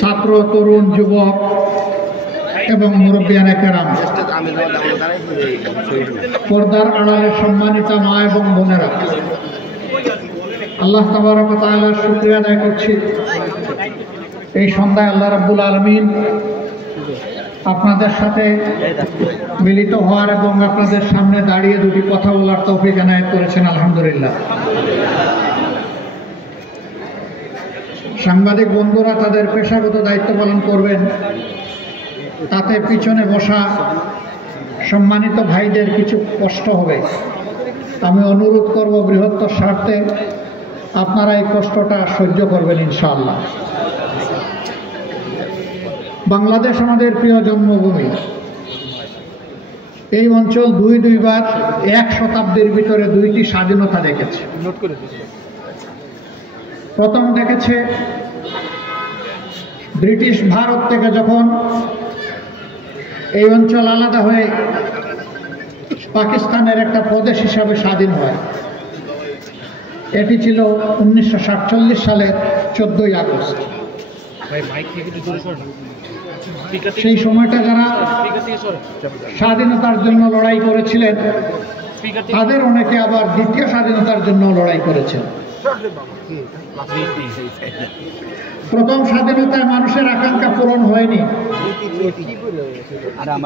ছাত্র, তরুণ, যুবক এবং মুরব্বিয়ানে কেরাম, পর্দার আড়ালে সম্মানিত মা এবং বোনেরা, আল্লাহ তাবারক ওয়া তাআলার শুকরিয়া আদায় করছি। এই সন্ধ্যায় আল্লাহ রাব্বুল আলামিন আপনাদের সাথে মিলিত হওয়ার এবং আপনাদের সামনে দাঁড়িয়ে দুটি কথা বলার তৌফিক এনায়েত করেছেন, আলহামদুলিল্লাহ। সাংবাদিক বন্ধুরা তাদের পেশাগত দায়িত্ব পালন করবেন, তাতে পিছনে বসা সম্মানিত ভাইদের কিছু কষ্ট হবে। আমি অনুরোধ করব বৃহত্তর স্বার্থে আপনারা এই কষ্টটা সহ্য করবেন ইনশাআল্লাহ। বাংলাদেশ আমাদের প্রিয় জন্মভূমি। এই অঞ্চল দুইবার এক শতাব্দীর ভিতরে দুইটি স্বাধীনতা দেখেছে। প্রথম দেখেছে ব্রিটিশ ভারত থেকে যখন এই অঞ্চল আলাদা হয়ে পাকিস্তানের একটা প্রদেশ হিসাবে স্বাধীন হয়। এটি ছিল 1947 সালের 14ই আগস্ট। সেই সময়টা যারা স্বাধীনতার জন্য লড়াই করেছিলেন তাদের অনেকে আবার দ্বিতীয় স্বাধীনতার জন্য লড়াই করেছেন। প্রথম স্বাধীনতায় মানুষের আকাঙ্ক্ষা পূরণ হয়নি,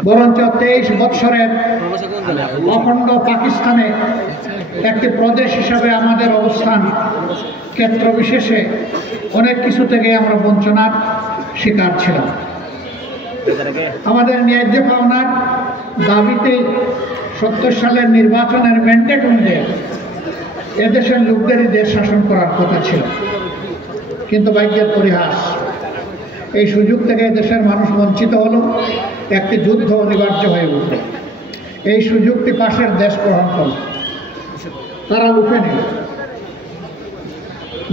বরঞ্চ 23 বৎসরের অখণ্ড পাকিস্তানে একটি প্রদেশ হিসাবে আমাদের অবস্থান ক্ষেত্র বিশেষে অনেক কিছু থেকে আমরা বঞ্চনার শিকার ছিলাম। আমাদের ন্যায্য পাওনার দাবিতে 70 সালের নির্বাচনের ম্যান্ডেট অনুযায়ী এদেশের লোকদেরই দেশ শাসন করার কথা ছিল, কিন্তু ভাগ্যের পরিহাস, এই সুযোগ থেকে দেশের মানুষ বঞ্চিত হলো। একটি যুদ্ধ অনিবার্য হয়ে উঠল। এই সুযোগটি পাশের দেশ গ্রহণ করল, তারা লুফে নিল।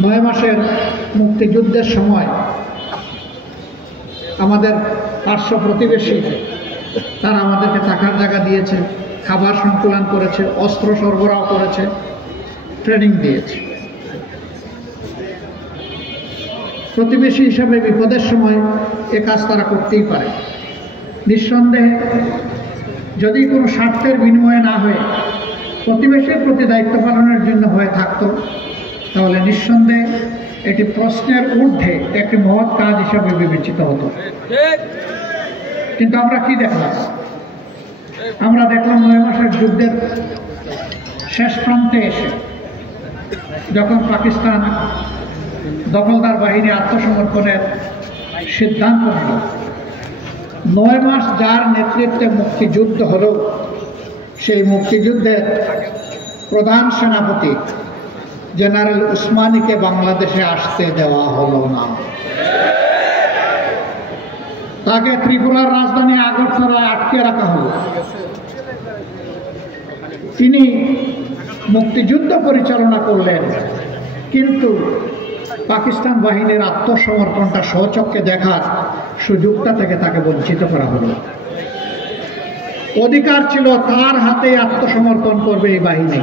9 মাসের মুক্তিযুদ্ধের সময় আমাদের পার্শ্ব প্রতিবেশী তারা আমাদেরকে থাকার জায়গা দিয়েছে, খাবার সংকুলন করেছে, অস্ত্র সরবরাহ করেছে, ট্রেনিং দিয়েছে। প্রতিবেশী হিসাবে বিপদের সময় এ কাজ তারা করতেই পারে। নিঃসন্দেহে যদি কোনো স্বার্থের বিনিময়ে না হয়ে প্রতিবেশীর প্রতি দায়িত্ব পালনের জন্য হয়ে থাকতো, তাহলে নিঃসন্দেহে এটি প্রশ্নের ঊর্ধ্বে একটি মহৎ কাজ হিসাবে বিবেচিত হতো। কিন্তু আমরা কি দেখলাম? আমরা দেখলাম 9 মাসের যুদ্ধের শেষ প্রান্তে এসে যখন পাকিস্তান দখলদার বাহিনী আত্মসমর্পণের সিদ্ধান্ত নিল, 9 মাস যার নেতৃত্বে মুক্তিযুদ্ধ হলো, সেই মুক্তিযুদ্ধের প্রধান সেনাপতি জেনারেল উসমানীকে বাংলাদেশে আসতে দেওয়া হলো না। তাকে ত্রিপুরার রাজধানী আগরতলায় আটকে রাখা হলো। তিনি মুক্তিযুদ্ধ পরিচালনা করলেন, কিন্তু পাকিস্তান বাহিনীর আত্মসমর্পণটা স্বচক্ষে দেখার সুযোগটা থেকে তাকে বঞ্চিত করা হলো। অধিকার ছিল তার হাতে আত্মসমর্পণ করবে এই বাহিনী।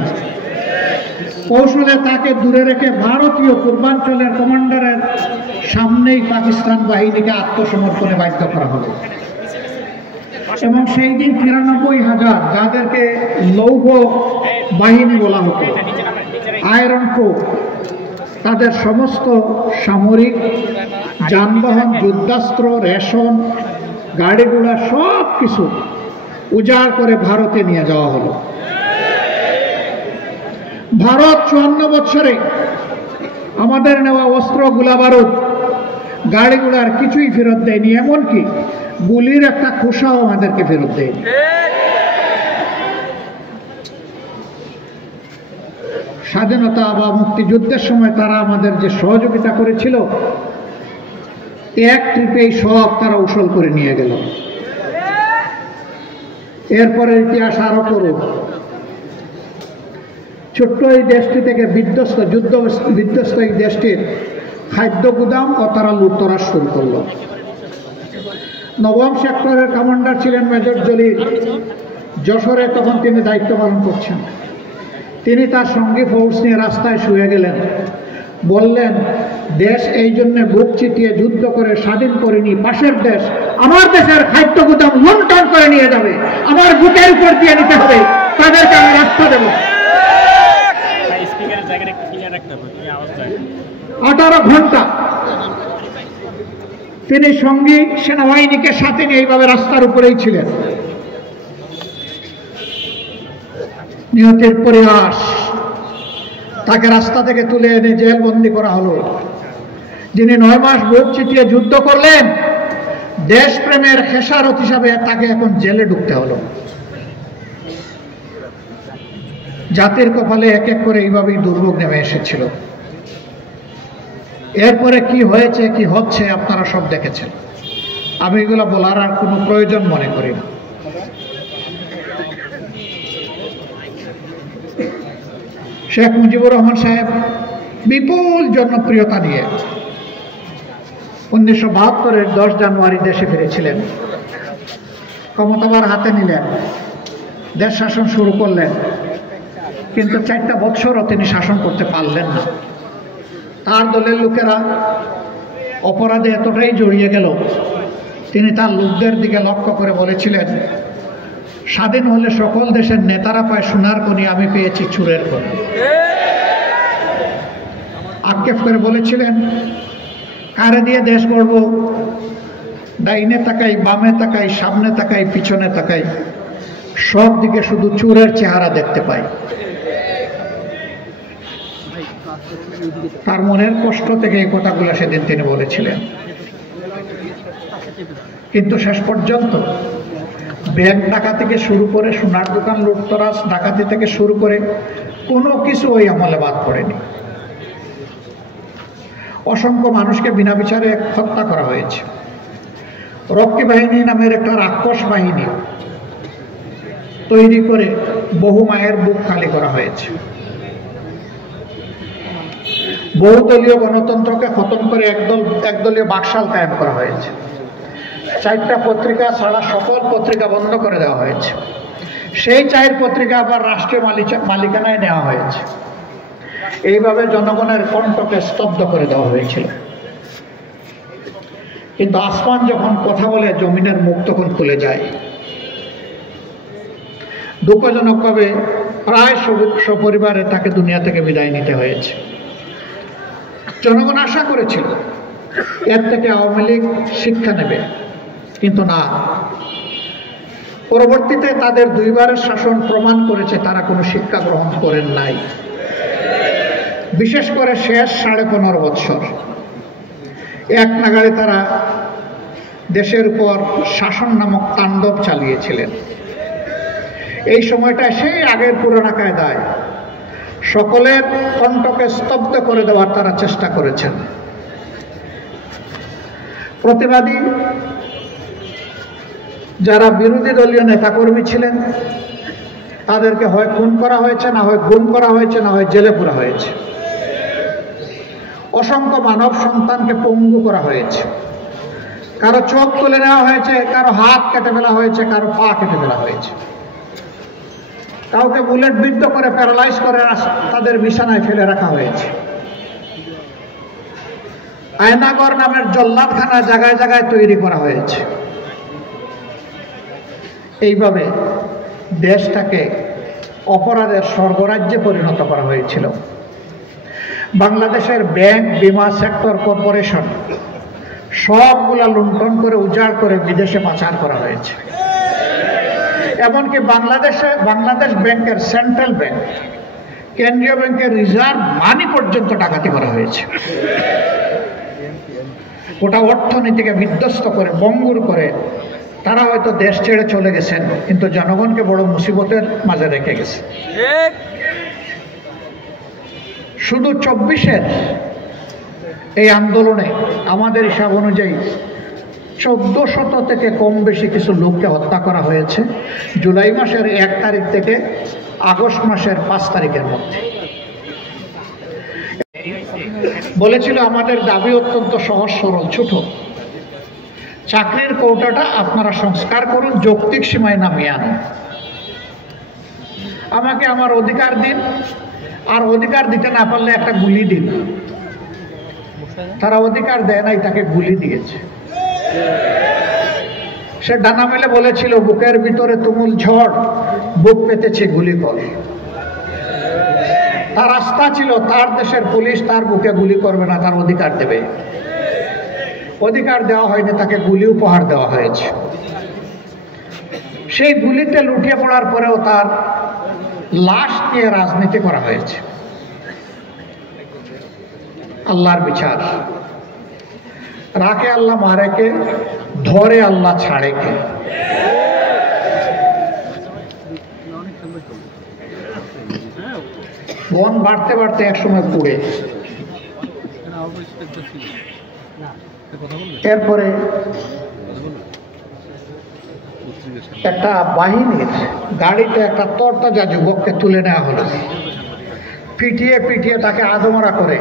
কৌশলে তাকে দূরে রেখে ভারতীয় পূর্বাঞ্চলের কমান্ডারের সামনেই পাকিস্তান বাহিনীকে আত্মসমর্পণে বাধ্য করা হলো। এবং সেই দিন 93,000 যাদেরকে লৌহ বাহিনী বলা হতো, আয়রন কোর, তাদের সমস্ত সামরিক যানবাহন, যুদ্ধাস্ত্র, রেশন, গাড়ি ঘোড়া সব কিছু উজাড় করে ভারতে নিয়ে যাওয়া হলো। ভারত 54 বছরে আমাদের নেওয়া অস্ত্র, গোলা বারুদ, গাড়ি ঘোড়ার কিছুই ফেরত দেয়নি, এমনকি গুলির একটা খোসাও আমাদেরকে ফেরত দেয়নি। স্বাধীনতা বা মুক্তিযুদ্ধের সময় তারা আমাদের যে সহযোগিতা করেছিল, এক ট্রিপেই সব তারা উসল করে নিয়ে গেল। এরপরে ইতিহাস আরো করুন। ছোট্ট এই দেশটি থেকে যুদ্ধ বিধ্বস্ত এই দেশটির খাদ্য গুদাম ও তারা লুটতরাজ শুরু করল। 9ম সেক্টরের কমান্ডার ছিলেন মেজর জলিল। যশোরে তখন তিনি দায়িত্ব পালন করছেন। তিনি তার সঙ্গী ফৌজ নিয়ে রাস্তায় শুয়ে গেলেন, বললেন দেশ এই জন্য বুক চিতিয়ে যুদ্ধ করে স্বাধীন করেনি, পাশের দেশ আমার দেশের খাদ্য গুদাম লুণ্ঠন করে নিয়ে যাবে, আমার বুকের উপর দিয়ে নিতে হবে, তাদেরকে আমি রাস্তা দেব। 18 ঘন্টা তিনি সঙ্গী সেনাবাহিনীকে সাথে নিয়ে এইভাবে রাস্তার উপরেই ছিলেন। নিহতের পরিহাস, তাকে রাস্তা থেকে তুলে এনে জেলবন্দি করা হলো। যিনি 9 মাস বুক চিতিয়ে যুদ্ধ করলেন, দেশপ্রেমের খেসারত হিসাবে তাকে এখন জেলে ঢুকতে হলো। জাতির কপালে এক এক করে এইভাবেই দুর্ভোগ নেমে এসেছিল। এরপরে কি হয়েছে কি হচ্ছে আপনারা সব দেখেছেন, আমি এগুলো বলার আর কোনো প্রয়োজন মনে করি না। শেখ মুজিবুর রহমান সাহেব বিপুল জনপ্রিয়তা নিয়ে 1972-এর 10 জানুয়ারি দেশে ফিরেছিলেন। ক্ষমতাবার হাতে নিলেন, দেশ শাসন শুরু করলেন, কিন্তু 4টা বছরও তিনি শাসন করতে পারলেন না। তার দলের লোকেরা অপরাধে এতটাই জড়িয়ে গেল, তিনি তার লোকদের দিকে লক্ষ্য করে বলেছিলেন, স্বাধীন হলে সকল দেশের নেতারা পায় সোনার খনি, আমি পেয়েছি চুরের খনি। আক্ষেপ করে বলেছিলেন, কারে দিয়ে দেশ গড়ব, ডাইনে তাকাই, বামে তাকাই, সামনে তাকাই, পিছনে তাকাই, সব দিকে শুধু চুরের চেহারা দেখতে পাই। তার মনের কষ্ট থেকে এই কথাগুলো সেদিন তিনি বলেছিলেন। কিন্তু শেষ পর্যন্ত ব্যাংক ডাকাতি থেকে শুরু করে, সোনার দোকান লুটতরাজ ডাকাতি থেকে শুরু করে কোনো কিছু ওই আমলে বাদ পড়েনি। অসংখ্য মানুষকে বিনা বিচারে হত্যা করা হয়েছে। রক্ষী বাহিনী নামের একটা রাক্ষস বাহিনী তৈরি করে বহু মায়ের বুক খালি করা হয়েছে। বহুদলীয় গণতন্ত্রকে খতম করে একদলীয় বাকশাল কায়েম করা হয়েছে। 4টা পত্রিকা ছাড়া সকল পত্রিকা বন্ধ করে দেওয়া হয়েছে। সেই 4 পত্রিকা আবার রাষ্ট্রীয় মালিকানায় নেওয়া হয়েছে। এইভাবে জনগণের কণ্ঠকে স্তব্ধ করে দেওয়া হয়েছিল। কিন্তু আসমান যখন কথা বলে, জমিনের মুখ তখন খুলে যায়। দুঃখজনকভাবে প্রায় সপরিবারে তাকে দুনিয়া থেকে বিদায় নিতে হয়েছে। জনগণ আশা করেছিল এর থেকে আওয়ামী লীগ শিক্ষা নেবে, কিন্তু না। পরবর্তীতে তাদের 2বারের শাসন প্রমাণ করেছে তারা কোনো শিক্ষা গ্রহণ করেন নাই। বিশেষ করে শেষ 15.5 বছর এক নাগাড়ে তারা দেশের উপর শাসন নামক তাণ্ডব চালিয়েছিলেন। এই সময়টায় সেই আগের পুরানা কায়দায় সকলের কণ্ঠকে স্তব্ধ করে দেওয়ার তারা চেষ্টা করেছেন। প্রতিবাদী যারা বিরোধী দলীয় নেতাকর্মী ছিলেন, তাদেরকে হয় খুন করা হয়েছে, না হয় গুম করা হয়েছে, না হয় জেলে পুরা হয়েছে। অসংখ্য মানব সন্তানকে পঙ্গু করা হয়েছে। কারো চোখ তুলে নেওয়া হয়েছে, কারো হাত কেটে ফেলা হয়েছে, কারো পা কেটে ফেলা হয়েছে। কাউকে বুলেট বিদ্ধ করে প্যারালাইজ করে তাদের বিছানায় ফেলে রাখা হয়েছে। আয়নাগর নামের জল্লাদখানা জায়গায় জায়গায় তৈরি করা হয়েছে। এইভাবে দেশটাকে অপরাধের স্বর্গরাজ্যে পরিণত করা হয়েছিল। বাংলাদেশের ব্যাংক, বিমা সেক্টর, কর্পোরেশন সবগুলা লুণ্ঠন করে উজাড় করে বিদেশে পাচার করা হয়েছে। এমনকি বাংলাদেশ ব্যাংকের সেন্ট্রাল ব্যাংক, কেন্দ্রীয় ব্যাংকের রিজার্ভ মানি পর্যন্ত ডাকাতি করা হয়েছে। গোটা অর্থনীতিকে বিধ্বস্ত করে, বঙ্গুর করে তারা হয়তো দেশ ছেড়ে চলে গেছেন, কিন্তু জনগণকে বড় মুসিবতের মাঝে রেখে গেছে। শুধু 24-এর এই আন্দোলনে আমাদের হিসাব অনুযায়ী 1400 থেকে কম বেশি কিছু লোককে হত্যা করা হয়েছে জুলাই মাসের 1 তারিখ থেকে আগস্ট মাসের 5 তারিখের মধ্যে। বলেছিল আমাদের দাবি অত্যন্ত সহজ সরল, ছোট। চাকরির কোটাটা আপনারা সংস্কার করুন, যৌক্তিক সীমায় নামিয়ে আনুন, আমাকে আমার অধিকার দিন, আর অধিকার দিতে না পারলে একটা গুলি দিন। তারা অধিকার দেয় নাই, তাকে গুলি দিয়েছে। সে ডানা মেলে বলেছিল, বুকের ভিতরে তুমুল ঝড়, বুক পেতেছে গুলি করে। তার আস্থা ছিল তার দেশের পুলিশ তার বুকে গুলি করবে না, তার অধিকার দেবে। অধিকার দেওয়া হয়নি, তাকে গুলি উপহার দেওয়া হয়েছে। সেই গুলিতে লুটিয়ে পড়ার পরেও তার লাশ নিয়ে রাজনীতি করা হয়েছে। আল্লাহর বিচার, রাখে আল্লাহ মারেকে, ধরে আল্লাহ ছাড়েকে। বন বাড়তে বাড়তে একসময় পুড়ে, এরপরে একটা বাহিনীর গাড়িতে একটা তরতাজা যুবককে তুলে নেওয়া হলো। পিটিয়ে পিটিয়ে তাকে আদমরা করে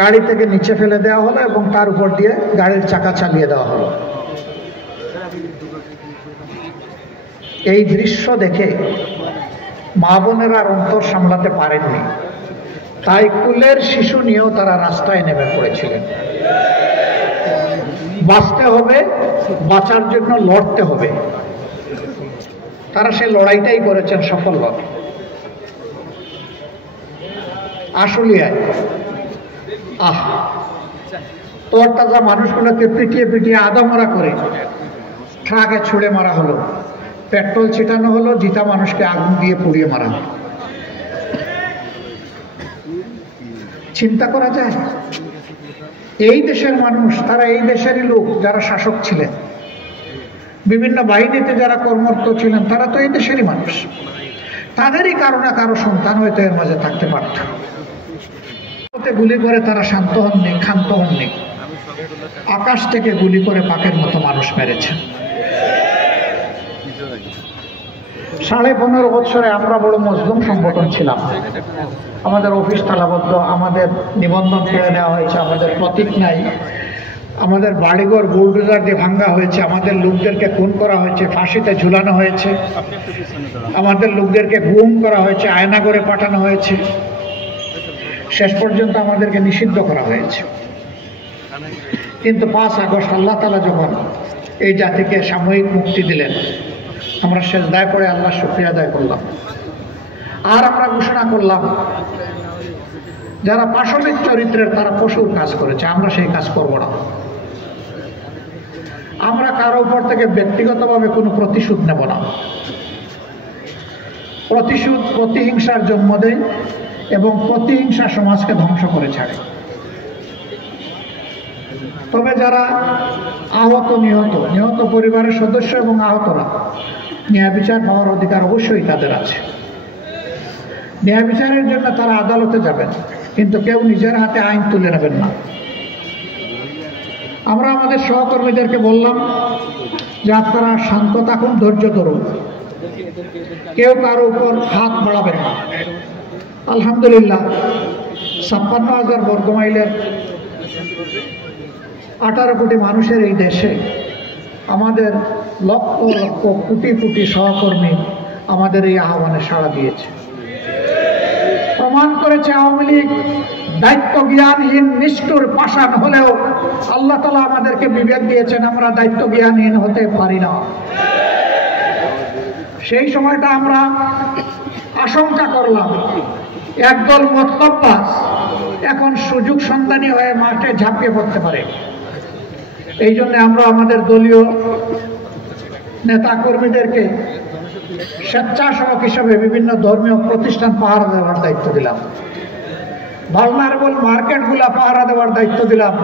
গাড়ি থেকে নিচে ফেলে দেওয়া হলো এবং তার উপর দিয়ে গাড়ির চাকা চালিয়ে দেওয়া হলো। এই দৃশ্য দেখে মা বোনেরা আর অন্তর সামলাতে পারেননি, তাই কুলের শিশু নিয়েও তারা রাস্তায় নেমে পড়েছিলেন। বাঁচতে হবে, বাঁচার জন্য লড়তে হবে। তারা সে লড়াইটাই করেছেন সফলভাবে। আশুলিয়ায় তরতাজা মানুষগুলোকে পিটিয়ে পিটিয়ে আদমরা করে ট্রাকে ছুড়ে মারা হলো, পেট্রোল ছিটানো হলো, জিতা মানুষকে আগুন দিয়ে পুড়িয়ে মারা হলো। চিন্তা করা যায়, এই দেশের মানুষ, তারা এই দেশেরই লোক যারা শাসক ছিলেন, বিভিন্ন বাহিনীতে যারা কর্মরত ছিলেন, তারা তো এই দেশেরই মানুষ। তাদেরই কারো না কারো সন্তান হয়তো এর মাঝে থাকতে পারত। গুলি করে তারা শান্ত হননি, ক্ষান্ত হননি। আকাশ থেকে গুলি করে পাকের মতো মানুষ মেরেছেন। 15.5 বছরে আমরা বড় মজলুম সংগঠন ছিলাম। আমাদের অফিস তালাবদ্ধ, আমাদের নিবন্ধন কেড়ে নেওয়া হয়েছে, আমাদের প্রতীক নাই, আমাদের বাড়িঘর বুলডোজার দিয়ে ভাঙ্গা হয়েছে, আমাদের লোকদেরকে খুন করা হয়েছে, ফাঁসিতে ঝুলানো হয়েছে, আমাদের লোকদেরকে গুম করা হয়েছে, আয়না করে পাঠানো হয়েছে, শেষ পর্যন্ত আমাদেরকে নিষিদ্ধ করা হয়েছে। কিন্তু 5 আগস্ট আল্লাহ তাআলা যখন এই জাতিকে সাময়িক মুক্তি দিলেন, আমরা সেজদায় পড়ে আল্লাহর শুকরিয়া আদায় করলাম। আর আমরা ঘোষণা করলাম, যারা পাশবিক চরিত্রের তারা পশুর কাজ করেছে, আমরা সেই কাজ করব না। আমরা কারো উপর থেকে ব্যক্তিগতভাবে কোনো প্রতিশোধ নেব না। প্রতিশোধ প্রতিহিংসার জন্ম দেয় এবং প্রতিহিংসা সমাজকে ধ্বংস করে ছাড়ে। তবে যারা আহত, নিহত পরিবারের সদস্য এবং আহতরা, ন্যায় বিচার পাওয়ার অধিকার অবশ্যই তাদের আছে। ন্যায় বিচারের জন্য তারা আদালতে যাবেন, কিন্তু কেউ নিজের হাতে আইন তুলে নেবেন না। আমরা আমাদের সহকর্মীদেরকে বললাম যে আপনারা শান্ত থাকুন, ধৈর্য ধরুন, কেউ কারো উপর হাত বাড়াবেন না। আলহামদুলিল্লাহ 56,000 বর্গমাইলের 18 কোটি মানুষের এই দেশে আমাদের লক্ষ লক্ষ কোটি কোটি সহকর্মী আমাদের এই আহ্বানে সাড়া দিয়েছে। প্রমাণ করেছে আওয়ামী লীগ দায়িত্ব জ্ঞানহীন, নিষ্ঠুর, পাষাণ হলেও আল্লাহ তাআলা আমাদেরকে বিবেক দিয়েছেন, আমরা দায়িত্ব জ্ঞানহীন হতে পারি না। সেই সময়টা আমরা আশঙ্কা করলাম একদল মতলববাজ এখন সুযোগ সন্ধানী হয়ে মাঠে ঝাঁপিয়ে পড়তে পারে। এই জন্য আমরা আমাদের দলীয় নেতা কর্মীদেরকে স্বেচ্ছাসেবক হিসেবে বিভিন্ন ধর্মীয় প্রতিষ্ঠান পাহারা দেওয়ার দায়িত্ব দিলাম, ভালনারেবল মার্কেটগুলা পাহারা দেওয়ার দায়িত্ব দিলাম।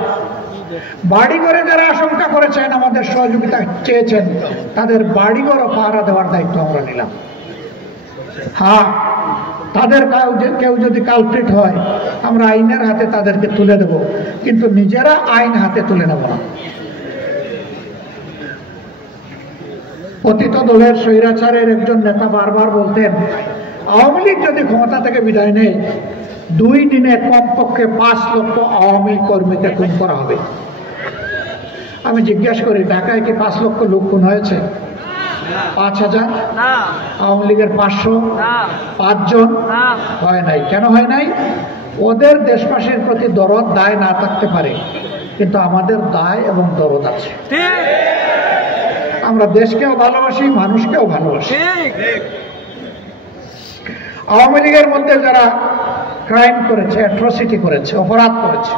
বাড়িঘরে যারা আশঙ্কা করেছেন, আমাদের সহযোগিতা চেয়েছেন, তাদের বাড়িঘরও পাহারা দেওয়ার দায়িত্ব আমরা নিলাম। হ্যাঁ, তাদের কেউ যদি কালপ্রিট হয়, আমরা আইনের হাতে তাদেরকে তুলে দেব, কিন্তু নিজেরা আইন হাতে তুলে নেব না। অতীত দলের স্বৈরাচারের একজন নেতা বারবার বলতেন, আওয়ামী লীগ যদি ক্ষমতা থেকে বিদায় নেয়, 2 দিনে কমপক্ষে 5 লক্ষ আওয়ামী কর্মীকে খুন করা হবে। আমি জিজ্ঞাসা করি, ঢাকায় কি 5 লক্ষ লোক খুন হয়েছে? 5,000? আওয়ামী লীগের 500? 5 জন? হয় নাই। কেন হয় নাই? ওদের দেশবাসীর প্রতি দরদ দায় না থাকতে পারে, কিন্তু আমাদের দায় এবং দরদ আছে। আমরা দেশকেও ভালোবাসি, মানুষকেও ভালোবাসি। আওয়ামী লীগের মধ্যে যারা ক্রাইম করেছে, অ্যাট্রসিটি করেছে, অপরাধ করেছে,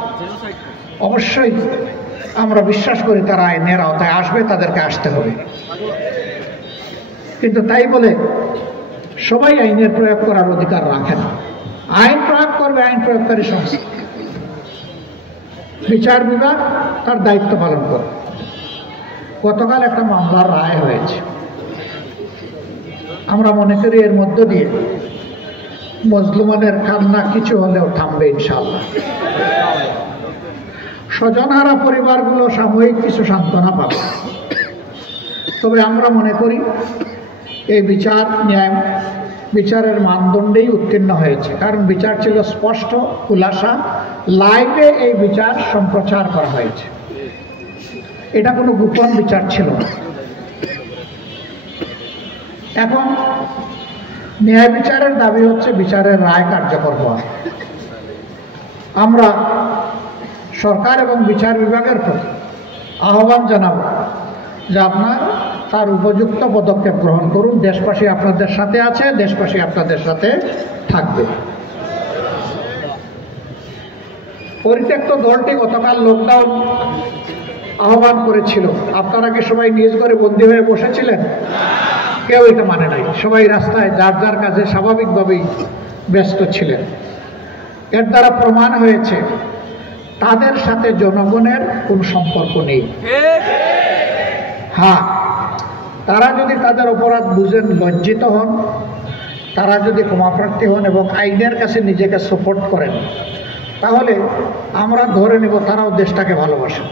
অবশ্যই আমরা বিশ্বাস করি তারা আইনের আওতায় আসবে, তাদেরকে আসতে হবে। কিন্তু তাই বলে সবাই আইনের প্রয়োগ করার অধিকার রাখে না। আইন প্রয়োগ করবে আইন প্রয়োগকারী সংস্থা, বিচার বিভাগ তার দায়িত্ব পালন করবে। গতকাল একটা মামলার রায় হয়েছে, আমরা মনে করি এর মধ্য দিয়ে মজলুমানের কান্না কিছু হলেও থামবে ইনশাআল্লাহ। স্বজনহারা পরিবারগুলো সাময়িক কিছু সান্ত্বনা পাবে। তবে আমরা মনে করি এই বিচারের মানদণ্ডেই উত্তীর্ণ হয়েছে, কারণ বিচার ছিল স্পষ্ট, খুলাসা, লাইভে এই বিচার সম্প্রচার করা হয়েছে। এটা কোনো গোপন বিচার ছিল না। এখন ন্যায় বিচারের দাবি হচ্ছে বিচারের রায় কার্যকর হওয়া। আমরা সরকার এবং বিচার বিভাগের প্রতি আহ্বান জানাব যে আপনার তার উপযুক্ত পদক্ষেপ গ্রহণ করুন। দেশবাসী আপনাদের সাথে আছে, দেশবাসী আপনাদের সাথে থাকবে। পরিত্যক্ত দলটি গতকাল লকডাউন আহ্বান করেছিল। আপনারা কি সবাই নিজ ঘরে বন্দী হয়ে বসেছিলেন? কেউ এটা মানে নাই। সবাই রাস্তায় যার যার কাজে স্বাভাবিকভাবেই ব্যস্ত ছিলেন। এর দ্বারা প্রমাণ হয়েছে তাদের সাথে জনগণের কোনো সম্পর্ক নেই। হ্যাঁ, তারা যদি তাদের অপরাধ বুঝেন, লজ্জিত হন, তারা যদি ক্ষমাপ্রার্থী হন এবং আইনের কাছে নিজেকে সাপোর্ট করেন, তাহলে আমরা ধরে নেব তারাও দেশটাকে ভালোবাসেন।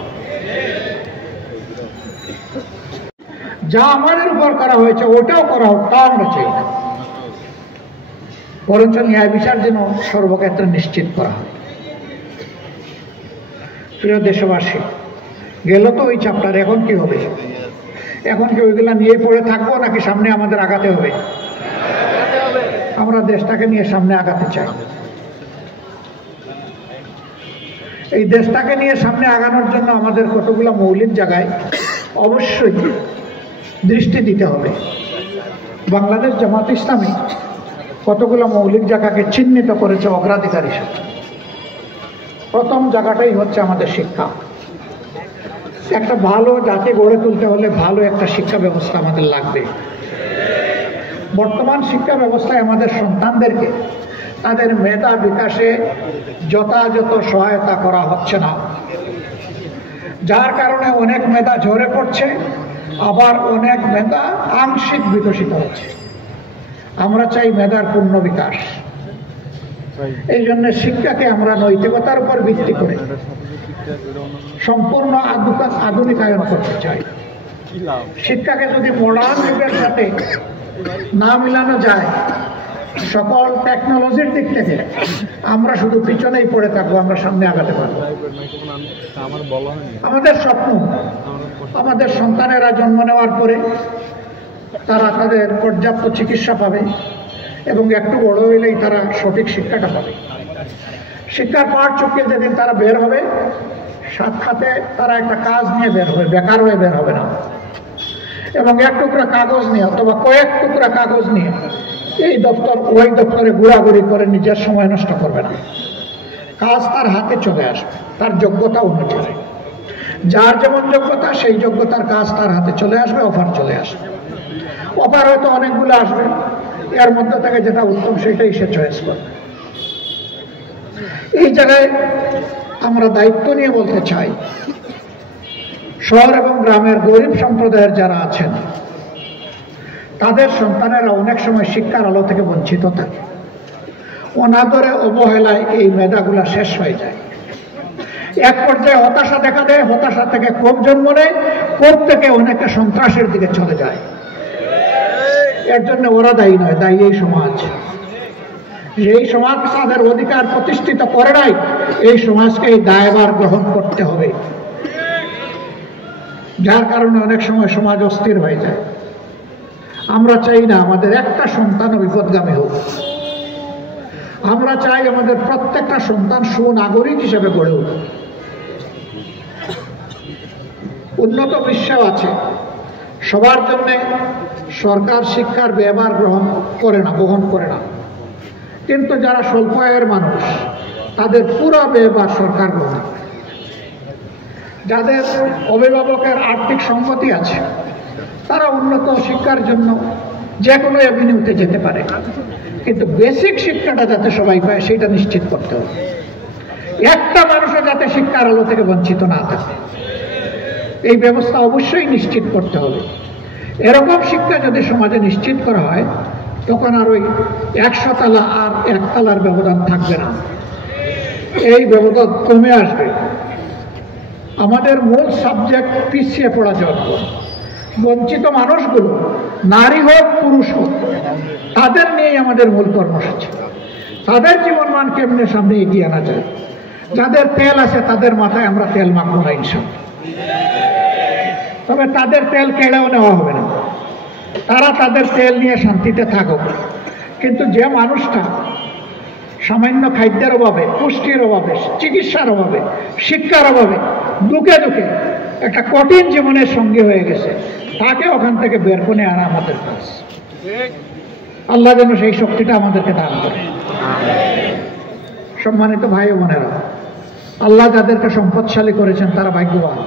যা আমাদের উপর করা হয়েছে ওটাও করা হোক, তা আমরা চাই না। বরঞ্চ ন্যায় বিচার যেন সর্বক্ষেত্রে নিশ্চিত করা হয়। প্রিয় দেশবাসী, গেল তো ওই চ্যাপ্টার, এখন কি হবে? এখন কি ওইগুলা নিয়ে পড়ে থাকবো নাকি সামনে আমাদের আগাতে হবে? আমরা দেশটাকে নিয়ে সামনে আগাতে চাই। এই দেশটাকে নিয়ে সামনে আগানোর জন্য আমাদের কতগুলো মৌলিক জায়গায় অবশ্যই দৃষ্টি দিতে হবে। বাংলাদেশ জামাত ইসলামী কতগুলো মৌলিক জায়গাকে চিহ্নিত করেছে অগ্রাধিকার হিসেবে। প্রথম জায়গাটাই হচ্ছে আমাদের শিক্ষা। একটা ভালো জাতি গড়ে তুলতে হলে ভালো একটা শিক্ষা ব্যবস্থা আমাদের লাগবে। বর্তমান শিক্ষা ব্যবস্থায় আমাদের সন্তানদেরকে তাদের মেধা বিকাশে যথাযথ সহায়তা করা হচ্ছে না, যার কারণে অনেক মেধা ঝরে পড়ছে, আবার অনেক মেধা আংশিক বিকশিত হচ্ছে। আমরা চাই মেধার পূর্ণ বিকাশ। এই জন্য শিক্ষাকে আমরা নৈতিকতার উপর ভিত্তি করে সম্পূর্ণ আধুনিকায়ন করতে চাই। শিক্ষাকে যদি মডার্ন যুগের সাথে না মিলানো যায়, সকল টেকনোলজির দিক থেকে আমরা শুধু পিছনেই পড়ে থাকবো, আমরা সামনে আগাতে পারবো। আমাদের স্বপ্ন আমাদের সন্তানেরা জন্ম নেওয়ার পরে তারা তাদের পর্যাপ্ত চিকিৎসা পাবে এবং একটু বড় হইলেই তারা সঠিক শিক্ষাটা পাবে। শিক্ষার পাড় চুকিয়ে যেদিন তারা বের হবে, সাক্ষাতে তারা একটা কাজ নিয়ে বের হবে, বেকার হয়ে বের হবে না। এবং এক টুকরা কাগজ নিয়ে অথবা কয়েক টুকরা কাগজ নিয়ে এই দপ্তর ওই দপ্তরে ঘোরাঘুরি করে নিজের সময় নষ্ট করবে না। কাজ তার হাতে চলে আসবে তার যোগ্যতা অনুযায়ী। যার যেমন যোগ্যতা সেই যোগ্যতার কাজ তার হাতে চলে আসবে, অফার চলে আসবে। অফার হয়তো অনেকগুলো আসবে, এর মধ্যে থেকে যেটা উত্তম সেটাই সে চয়েস করবে। এই জায়গায় আমরা দায়িত্ব নিয়ে বলতে চাই, শহর এবং গ্রামের গরিব সম্প্রদায়ের যারা আছেন তাদের সন্তানেরা অনেক সময় শিক্ষার আলো থেকে বঞ্চিত থাকে। অনাদরে অবহেলায় এই মেধাগুলা শেষ হয়ে যায়। এক পর্যায়ে হতাশা দেখা দেয়, হতাশা থেকে ক্ষোভ জন্ম নেয়, ক্ষোভ থেকে অনেকে সন্ত্রাসের দিকে চলে যায়। এর জন্য ওরা দায়ী নয়, দায়ী এই সমাজ। এই সমাজ তাদের অধিকার প্রতিষ্ঠিত করে নাই, এই সমাজকে এই দায়ভার গ্রহণ করতে হবে। যার কারণে অনেক সময় সমাজ অস্থির হয়ে যায়। আমরা চাই না আমাদের একটা সন্তানও বিপদগামী হোক। আমরা চাই আমাদের প্রত্যেকটা সন্তান সুনাগরিক হিসেবে গড়ে উঠুক। উন্নত বিশ্বেও আছে, সবার জন্য সরকার শিক্ষার ব্যয়ভার বহন করে না, কিন্তু যারা স্বল্প আয়ের মানুষ তাদের পুরো ব্যয়ভার সরকার গ্রহণ করে। যাদের অভিভাবকের আর্থিক সংগতি আছে তারা উন্নত শিক্ষার জন্য যে কোনো অ্যাভিনিউতে যেতে পারে, কিন্তু বেসিক শিক্ষাটা যাতে সবাই পায় সেটা নিশ্চিত করতে হবে। একটা মানুষও যাতে শিক্ষার আলো থেকে বঞ্চিত না থাকে এই ব্যবস্থা অবশ্যই নিশ্চিত করতে হবে। এরকম শিক্ষা যদি সমাজে নিশ্চিত করা হয় তখন আর ওই 100 তলা আর 1 তলার ব্যবধান থাকবে না, এই ব্যবধান কমে আসবে। আমাদের মূল সাবজেক্ট পিছিয়ে পড়া জন্ম, বঞ্চিত মানুষগুলো নারী হোক পুরুষ হোক তাদের নিয়েই আমাদের মূল কর্মসূচি। তাদের জীবনমান কেমনে সামনে এগিয়ে আনা যায়। যাদের তেল আছে তাদের মাথায় আমরা তেল মাখবো না ইনশাআল্লাহ, তবে তাদের তেল কেড়েও নেওয়া হবে না, তারা তাদের তেল নিয়ে শান্তিতে থাকুক। কিন্তু যে মানুষটা সামান্য খাদ্যের অভাবে, পুষ্টির অভাবে, চিকিৎসার অভাবে, শিক্ষার অভাবে দুঃখে দুঃখে একটা কঠিন জীবনের সঙ্গী হয়ে গেছে, তাকে ওখান থেকে বের করে আনা আমাদের কাজ। আল্লাহ যেন সেই শক্তিটা আমাদেরকে দান করে। সম্মানিত ভাই ও বোনেরা, আল্লাহ যাদেরকে সম্পদশালী করেছেন তারা ভাগ্যবান।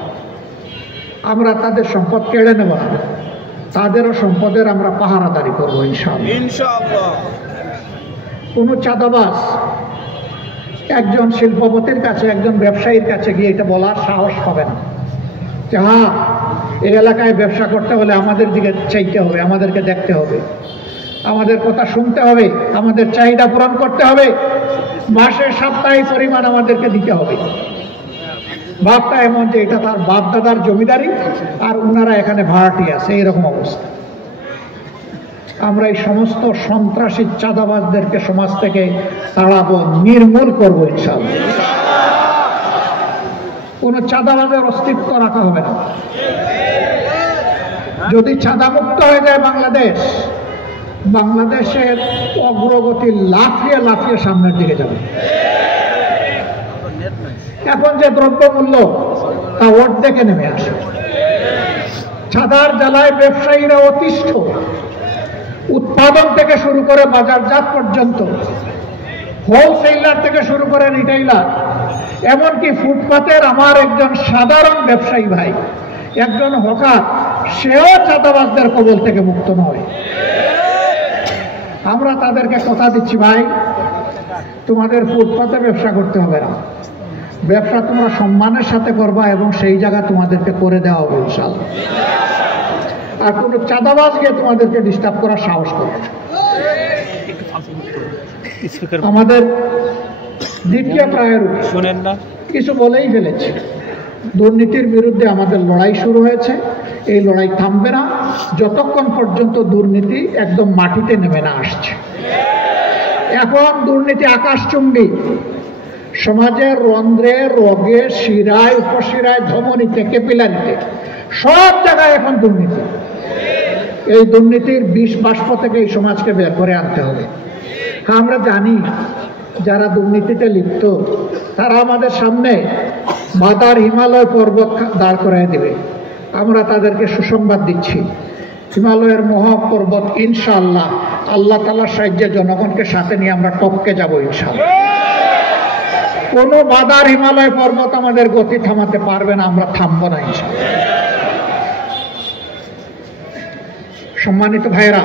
আমরা তাদের সম্পদ কেড়ে নেব না, তাদেরও সম্পদের আমরা পাহারাদারি করবো ইনশাআল্লাহ। কোনো চাঁদাবাজ একজন শিল্পপতির কাছে, একজন ব্যবসায়ীর কাছে গিয়ে এটা বলার সাহস হবে না যে হ্যাঁ এই এলাকায় ব্যবসা করতে হলে আমাদের দিকে চাইতে হবে, আমাদেরকে দেখতে হবে, আমাদের কথা শুনতে হবে, আমাদের চাহিদা পূরণ করতে হবে, মাসের সাপ্তাহিক পরিমাণ আমাদেরকে দিতে হবে। বাপটা এমন যে এটা তার বাপ দাদার জমিদারি আর ওনারা এখানে ভাড়াটি আছে, এইরকম অবস্থা। আমরা এই সমস্ত সন্ত্রাসী চাঁদাবাজদেরকে সমাজ থেকে তাড়াবো, নির্মূল করবো ইনশাআল্লাহ। কোনো চাঁদাবাজের অস্তিত্ব রাখা হবে না। যদি চাঁদামুক্ত হয়ে যায় বাংলাদেশ, বাংলাদেশের অগ্রগতি লাফিয়ে লাফিয়ে সামনের দিকে যাবে। এখন যে দ্রব্যমূল্য তা অর্ধেকে নেমে আসে। চাঁদার জ্বালায় ব্যবসায়ীরা অতিষ্ঠ, উৎপাদন থেকে শুরু করে বাজারজাত পর্যন্ত, হোলসেলার থেকে শুরু করে রিটেইলার, এমনকি ফুটপাতের আমার একজন সাধারণ ব্যবসায়ী ভাই, একজন হকার, সেও চাঁদাবাজদের কবল থেকে মুক্ত নয়। আমরা তাদেরকে কথা দিচ্ছি, ভাই তোমাদের ফুটপাতে ব্যবসা করতে হবে না, ব্যবসা তোমরা সম্মানের সাথে করবা এবং সেই জায়গা তোমাদেরকে করে দেওয়া হবে ইনশাআল্লাহ। আর কোনো চাঁদাবাজ গিয়ে তোমাদেরকে ডিস্টার্ব করার সাহস করবে। আমাদের দ্বিতীয় প্রায়োরিটি শুনেন না, কিছু বলেই ফেলেছে। দুর্নীতির বিরুদ্ধে আমাদের লড়াই শুরু হয়েছে, এই লড়াই থামবে না যতক্ষণ পর্যন্ত দুর্নীতি একদম মাটিতে নেমে না আসছে। এখন দুর্নীতি আকাশচুম্বী, সমাজের রন্ধ্রে, রগে, শিরায়, উপশিরায়, ধমনীতে, ক্যাপিলারিতে সব জায়গায় এখন দুর্নীতি। এই দুর্নীতির বিষ বাষ্প থেকে এই সমাজকে বের করে আনতে হবে। আমরা জানি যারা দুর্নীতিতে লিপ্ত তারা আমাদের সামনে মাদার হিমালয় পর্বত দাঁড় করায় দেবে। আমরা তাদেরকে সুসংবাদ দিচ্ছি, হিমালয়ের মহাপর্বত ইনশাআল্লাহ আল্লাহ তাআলার সাহায্যে জনগণকে সাথে নিয়ে আমরা টপকে যাব ইনশাআল্লাহ। কোনো মাদার হিমালয় পর্বত আমাদের গতি থামাতে পারবে না, আমরা থামবো না ইনশাআল্লাহ। সম্মানিত ভাইরা,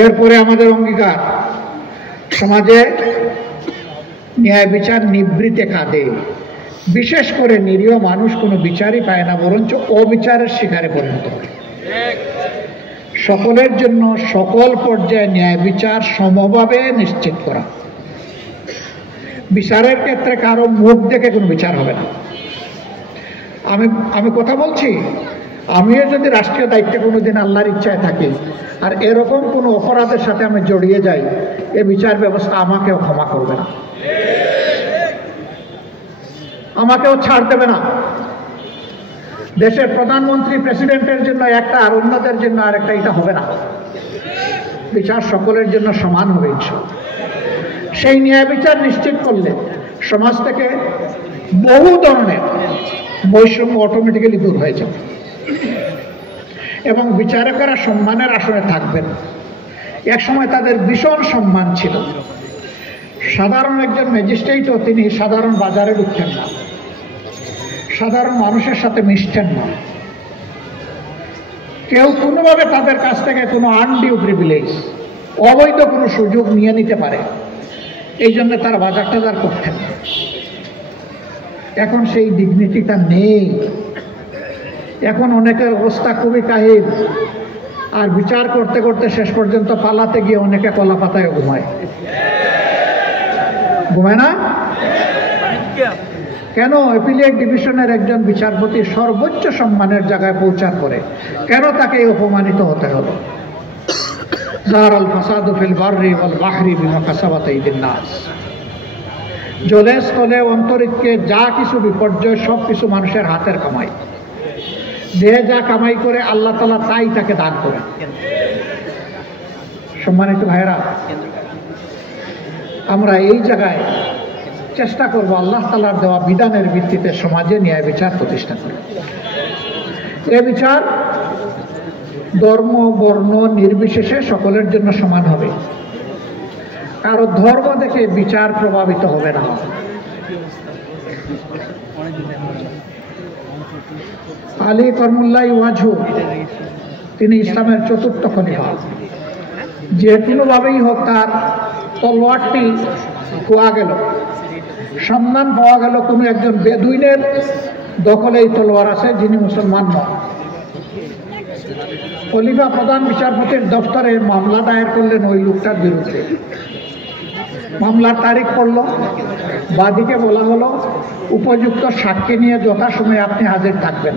এরপরে আমাদের অঙ্গীকার, সমাজে ন্যায় বিচার নিবৃতে কাঁদে। বিশেষ করে নিরীহ মানুষ কোনো বিচারই পায় না, বরঞ্চ অবিচারের শিকারে পরিণত হয়। সকলের জন্য সকল পর্যায়ে ন্যায় বিচার সমভাবে নিশ্চিত করা। বিচারের ক্ষেত্রে কারো মুখ দেখে কোনো বিচার হবে না। আমি কথা বলছি, আমিও যদি রাষ্ট্রীয় দায়িত্বে কোনোদিন আল্লাহর ইচ্ছায় থাকি আর এরকম কোনো অপরাধের সাথে আমি জড়িয়ে যাই, এ বিচার ব্যবস্থা আমাকেও ক্ষমা করবে না, আমাকেও ছাড় দেবে না। দেশের প্রধানমন্ত্রী, প্রেসিডেন্টের জন্য একটা আর অন্যদের জন্য আরেকটা, এটা হবে না। বিচার সকলের জন্য সমান হবে ইনশাআল্লাহ। সেই ন্যায় বিচার নিশ্চিত করলে সমাজ থেকে বহু ধরনের বৈষম্য অটোমেটিক্যালি দূর হয়ে যাবে এবং বিচারকেরা সম্মানের আসনে থাকবেন। এক সময় তাদের ভীষণ সম্মান ছিল। সাধারণ একজন ম্যাজিস্ট্রেটও তিনি সাধারণ বাজারে ঢুকতেন না, সাধারণ মানুষের সাথে মিশতেন না। কেউ কোনোভাবে তাদের কাছ থেকে কোনো আনডিউ প্রিভিলেজ, অবৈধ কোনো সুযোগ নিয়ে নিতে পারে, এই জন্য তারা বাজার টাজার করতেন না। এখন সেই ডিগনিটিটা নেই। এখন অনেকের অবস্থা খুবই কাহিল, আর বিচার করতে করতে শেষ পর্যন্ত পালাতে গিয়ে অনেকে কলা পাতায় ঘুমায়। ঘুমায় না কেন? অ্যাপিলেট ডিভিশনের একজন বিচারপতি সর্বোচ্চ সম্মানের জায়গায় পৌঁছার পরে কেন তাকে অপমানিত হতে হলো? যাহারাল ফাসাদু ফিল বাররি ওয়াল বাহরি বিমা কাসাবাত আইদিন নাস। জলে স্থলে অন্তরিক্ষে যা কিছু বিপর্যয় সব কিছু মানুষের হাতের কামাই। যে যা কামাই করে আল্লাহ তাআলা তাই তাকে দান করে। সম্মানিত ভাইরা, আমরা এই জায়গায় চেষ্টা করব আল্লাহ তাআলার দেওয়া বিধানের ভিত্তিতে সমাজে ন্যায় বিচার প্রতিষ্ঠা করা। এ বিচার ধর্ম বর্ণ নির্বিশেষে সকলের জন্য সমান হবে। কারো ধর্ম দেখে বিচার প্রভাবিত হবে না। আলী করমুল্লাহ ওয়াজহু তিনি ইসলামের চতুর্থ খলিফা। যে কোনোভাবেই হোক তার তলোয়ারটি খোয়া গেল, সন্ধান পাওয়া গেল কোনো একজন বেদুইনের দখলে এই তলোয়ার আছে যিনি মুসলমান নন। খলিফা প্রধান বিচারপতির দফতরে মামলা দায়ের করলেন ওই লোকটার বিরুদ্ধে। মামলার তারিখ পড়ল, বাদীকে বলা হলো উপযুক্ত সাক্ষী নিয়ে যথাসময়ে আপনি হাজির থাকবেন।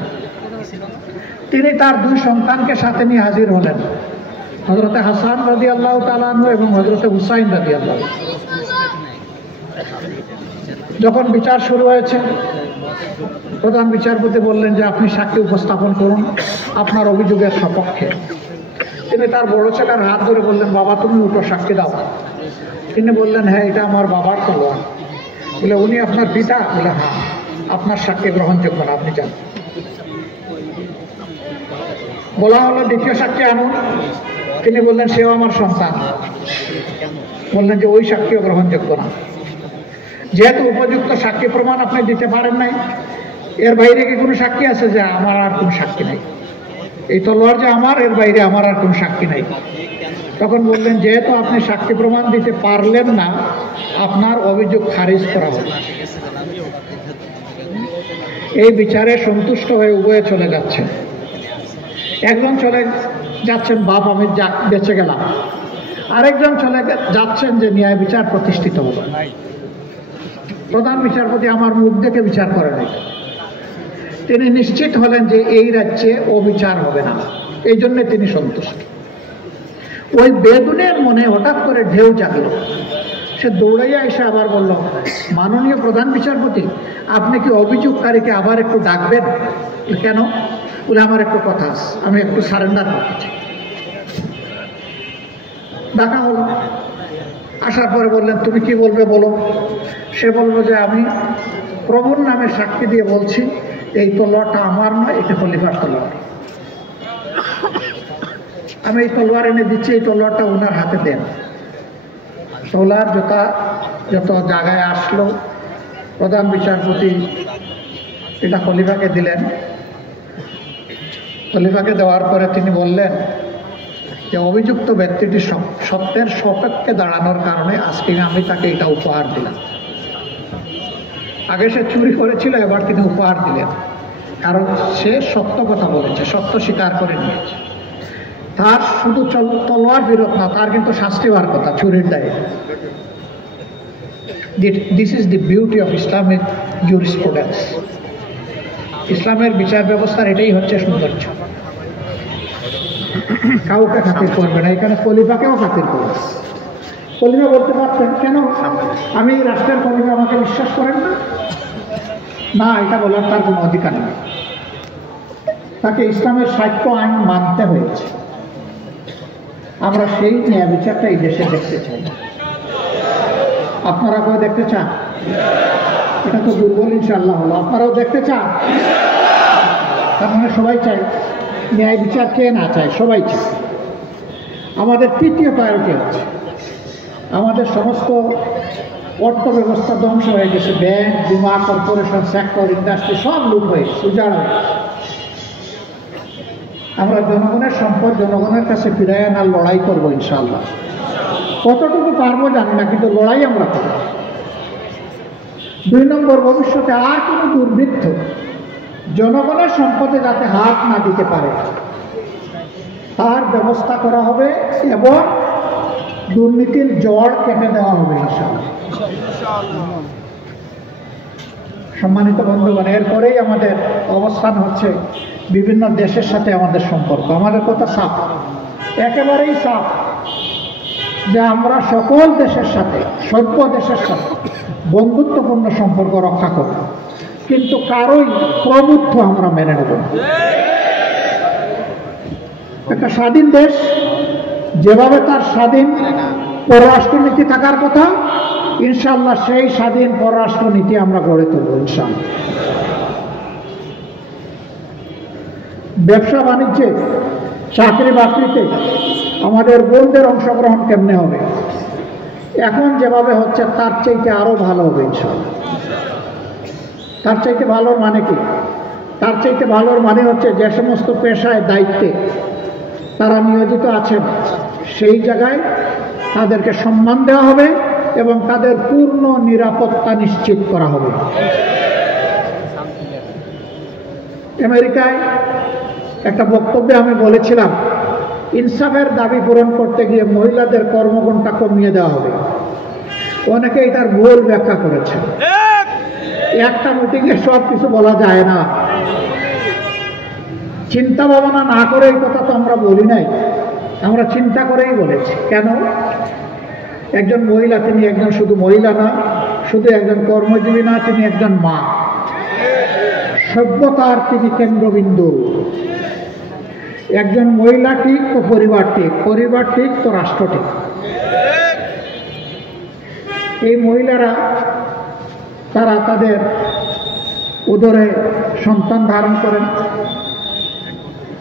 তিনি তার দুই সন্তানকে সাথে নিয়ে হাজির হলেন, হযরতে হাসান রাদিয়াল্লাহু তাআলা আনহু এবং হযরতে হুসাইন রাদিয়াল্লাহু। যখন বিচার শুরু হয়েছে, প্রধান বিচারপতি বললেন যে আপনি সাক্ষী উপস্থাপন করুন আপনার অভিযোগের সপক্ষে। তিনি তার বড় ছেলের হাত ধরে বললেন, বাবা তুমি উঠো, সাক্ষী দাও। তিনি বললেন, হ্যাঁ এটা আমার বাবার তলোয়ার। বলে, উনি আপনার পিতা? বলে, হ্যাঁ। আপনার সাক্ষী গ্রহণযোগ্য না, আপনি যান। বলা হলো দ্বিতীয় সাক্ষী আনুন। তিনি বললেন, সেও আমার সন্তান। বললেন যে ওই সাক্ষীও গ্রহণযোগ্য না। যেহেতু উপযুক্ত সাক্ষী প্রমাণ আপনি দিতে পারেন নাই, এর বাইরে কি কোনো সাক্ষী আছে? যে আমার আর কোনো সাক্ষী নাই, এই তলোয়ার যে আমার, এর বাইরে আমার আর কোনো সাক্ষী নাই। তখন বললেন, যেহেতু আপনি সাক্ষী প্রমাণ দিতে পারলেন না, আপনার অভিযোগ খারিজ করা হবে। এই বিচারে সন্তুষ্ট হয়ে উভয়ে চলে যাচ্ছেন। একজন চলে যাচ্ছেন, বাপ আমি বেঁচে গেলাম। আরেকজন চলে যাচ্ছেন যে ন্যায় বিচার প্রতিষ্ঠিত হবে। প্রধান বিচারপতি আমার মুখ দেখে বিচার করে নাই। তিনি নিশ্চিত হলেন যে এই রাজ্যে অবিচার হবে না, এই জন্য তিনি সন্তুষ্ট। ওই বেদুনের মনে হঠাৎ করে ঢেউ জাগল। সে দৌড়াইয়া এসে আবার বলল, মাননীয় প্রধান বিচারপতি, আপনি কি অভিযোগকারীকে আবার একটু ডাকবেন? কেন? বলে, আমার একটু কথা আছে, আমি একটু সারেন্ডার করতে চাই। ডাকা হলো। আসার পরে বললেন, তুমি কি বলবে বলো। সে বলল যে আমি প্রভুর নামে সাক্ষী দিয়ে বলছি এই তলোয়ারটা আমার নয়, এটা খলিফার তলোয়ার। আমি এই তলোয়ার এনে দিচ্ছি, এই তলোয়ারটা ওনার হাতে দেন। তলোয়ার যত জায়গায় আসলো, প্রধান বিচারপতি এটা খলিফাকে দিলেন। খলিফাকে দেওয়ার পরে তিনি বললেন যে অভিযুক্ত ব্যক্তিটি সত্যের সপক্ষে দাঁড়ানোর কারণে আজকে আমি তাকে এটা উপহার দিলাম। আগে সে চুরি করেছিল, এবার তিনি উপহার দিলেন, কারণ সে সত্য কথা বলেছে, সত্য স্বীকার করে নিয়েছে। তার শুধু তলোয়ার বিরোধ না, তার কিন্তু শাস্তি হওয়ার কথা চুরির দায়ে। This is the beauty of Islamic jurisprudence. ইসলামের বিচার ব্যবস্থার এটাই হচ্ছে সৌন্দর্য। কাউকে খাতির করবে না, এখানে খলিফাকেও খাতির করবে। খলিফা বলতে পারতেন, কেন আমি রাষ্ট্রের খলিফা, আমাকে বিশ্বাস করেন না? না, এটা বলার তার কোনো অধিকার নেই। তাকে ইসলামের সাক্ষ্য আইন মানতে হয়েছে। আমরা সেই ন্যায় বিচারটা এই দেশে দেখতে চাই। আপনারা কেউ দেখতে চান? এটা তো দুর্বল ইনশাআল্লাহ হলো। আপনারাও দেখতে চান? তার মানে সবাই চায়। ন্যায় বিচার কে না চায়? সবাই চায়। আমাদের তৃতীয় প্রায়োরিটি হচ্ছে আমাদের সমস্ত অর্থ ব্যবস্থা ধ্বংস হয়ে গেছে। ব্যাংক, বিমা, কর্পোরেশন সেক্টর, ইন্ডাস্ট্রি সব লুট হয়ে উজাড় হয়ে। আমরা জনগণের সম্পদ জনগণের কাছে ফিরাই আনার লড়াই করবো ইনশাআল্লাহ। কতটুকু পারবো জানি না, কিন্তু লড়াই আমরা করব। 2 নম্বর, ভবিষ্যতে আর কোনো দুর্বৃত্ত জনগণের সম্পদে যাতে হাত না দিতে পারে তার ব্যবস্থা করা হবে এবং দুর্নীতির জড় কেটে দেওয়া হবে ইনশাআল্লাহ। সম্মানিত বন্ধুগণ, এরপরেই আমাদের অবস্থান হচ্ছে বিভিন্ন দেশের সাথে আমাদের সম্পর্ক। আমাদের কথা সাফ, একেবারেই সাফ, যে আমরা সকল দেশের সাথে, সভ্য দেশের সাথে বন্ধুত্বপূর্ণ সম্পর্ক রক্ষা করব, কিন্তু কারোই প্রভুত্ব আমরা মেনে নেব না। একটা স্বাধীন দেশ যেভাবে তার স্বাধীন পররাষ্ট্রনীতি থাকার কথা, ইনশাআল্লাহ সেই স্বাধীন পররাষ্ট্রনীতি আমরা গড়ে তুলব ইনশাআল্লাহ। ব্যবসা বাণিজ্যে, চাকরি বাকরিতে আমাদের বোনদের অংশগ্রহণ কেমনে হবে? এখন যেভাবে হচ্ছে তার চাইতে আরো ভালো হবে ইনশাআল্লাহ। তার চাইতে ভালোর মানে কি? তার চাইতে ভালোর মানে হচ্ছে যে সমস্ত পেশায় দায়িত্বে তারা নিয়োজিত আছেন সেই জায়গায় তাদেরকে সম্মান দেওয়া হবে এবং তাদের পূর্ণ নিরাপত্তা নিশ্চিত করা হবে। আমেরিকায় একটা বক্তব্যে আমি বলেছিলাম, ইনসাফের দাবি পূরণ করতে গিয়ে মহিলাদের কর্মঘণ্টা কমিয়ে দেওয়া হবে। অনেকে এটার ভুল ব্যাখ্যা করেছে। একটা মিটিংয়ে সব কিছু বলা যায় না। চিন্তা ভাবনা না করে এই কথা তো আমরা বলি নাই, আমরা চিন্তা করেই বলেছি। কেন? একজন মহিলা, তিনি একজন শুধু মহিলা না, শুধু একজন কর্মজীবী না, তিনি একজন মা। সভ্যতার তিনি কেন্দ্রবিন্দু। একজন মহিলা ঠিক তো পরিবার ঠিক, পরিবার ঠিক তো রাষ্ট্র ঠিক। এই মহিলারা তারা তাদের উদরে সন্তান ধারণ করেন,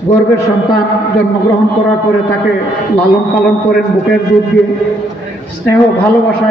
গর্ভের সন্তান জন্মগ্রহণ করার পরে তাকে লালন পালন করেন বুকের দুধ দিয়ে, স্নেহ ভালোবাসা